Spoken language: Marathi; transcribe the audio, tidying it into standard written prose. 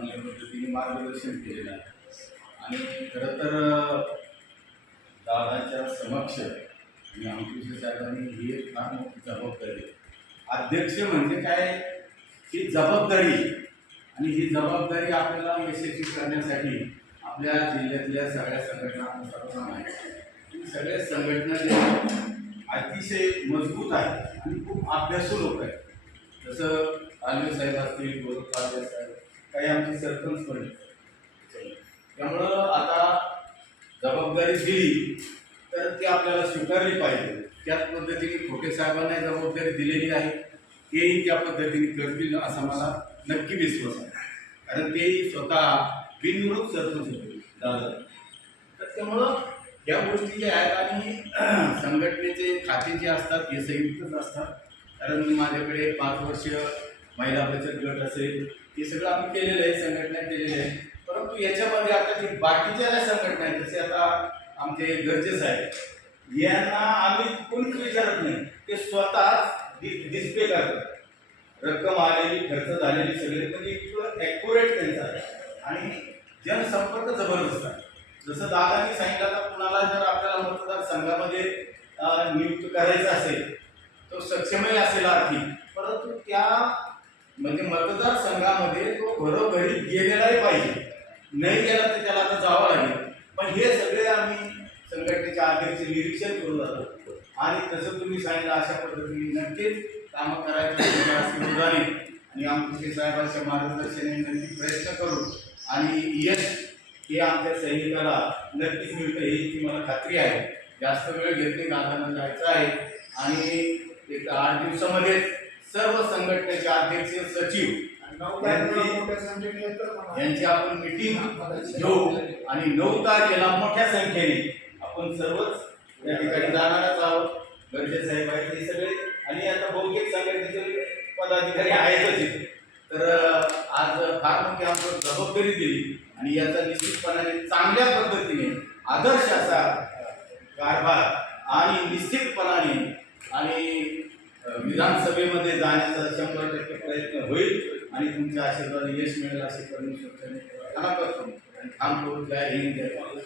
चांगल्या पद्धतीने मार्गदर्शन केलेलं आहे. आणि खरं तर दादाच्या समक्ष आणि अंकुश साहेबांनी ही एक फार मोठी जबाबदारी आहे. अध्यक्ष म्हणजे काय, ही जबाबदारी, आणि ही जबाबदारी आपल्याला यशस्वी करण्यासाठी आपल्या जिल्ह्यातल्या सगळ्या संघटना सर्वांना माहिती, सगळ्या संघटना ज्या अतिशय मजबूत आहेत आणि खूप अभ्यासू लोक आहेत. जसं आलवे साहेब असतील, गोरख पाटील साहेब, काही आमचे सरपंच पण आहेत. त्यामुळं आता जबाबदारी दिली तर ती आपल्याला स्वीकारली पाहिजे. त्याच पद्धतीने खोटे साहेबांना जबाबदारी दिलेली आहे, तेही त्या पद्धतीने करतील असा मला नक्की विश्वास आहे. कारण तेही स्वतः बिनविरोध सरपंच होते दादा. तर त्यामुळं या गोष्टी ज्या आहेत आणि संघटनेचे खाते जे असतात हे संयुक्तच असतात. कारण माझ्याकडे 5 वर्ष महिला बचत गट असेल, हे सगळं आम्ही केलेलं आहे, संघटना केलेली आहे. परंतु याच्यामध्ये आता जी बाकीच्या ज्या संघटना आहेत, जसे आता आमचे गरजेचं आहे, यांना आम्ही कोणीच विचारत नाही, ते स्वतः डिस्प्ले करतात. रक्कम आलेली, खर्च झालेली सगळे म्हणजे इतकं ॲक्युरेट त्यांचं आहे आणि जनसंपर्क जबरदस्त आहे. जसं दादांनी सांगितलं, तर कुणाला जर आपल्याला मतदारसंघामध्ये नियुक्त करायचं असेल तो सक्षमही असेल आर्थिक, परंतु त्या म्हणजे मतदारसंघामध्ये तो घरोघरी गेलेलाही पाहिजे. नाही गेला तर त्याला आता जावं लागेल. पण हे सगळे आम्ही संघटनेच्या अध्यक्ष निरीक्षण करून जातो आणि तसं तुम्ही सांगितलं अशा पद्धतीने नक्कीच कामं करायचं आशीर्वादाने आणि आमचे साहेबांच्या मार्गदर्शनाने नक्की प्रयत्न करू आणि यश हे आमच्या सैनिकाला नक्कीच मिळतं ही मला खात्री आहे. जास्त वेळ घेत नाही, दादांना जायचं आहे आणि एक 8 दिवसामध्ये सर्व संघटनेचे अध्यक्ष, सचिव यांची आपण मीटिंग घेऊ आणि 9 तारखेला मोठ्या संख्येने आपण सर्वच या ठिकाणी जाणारच आहोत. गरजे साहेब आहेत हे सगळे आणि आता बहुतेक संघटनेचे पदाधिकारी आहेतच इथे. तर आज फार मोठी आमचं जबाबदारी दिली आणि याचा निश्चितपणाने चांगल्या पद्धतीने आदर्श असा कारभार आणि निश्चितपणाने आणि विधानसभेमध्ये जाण्याचा 100% प्रयत्न होईल आणि तुमच्या आशीर्वाद यश मिळेल असे परमेश्वराने करतो आणि काम करू. जय हिंद, जय भारत.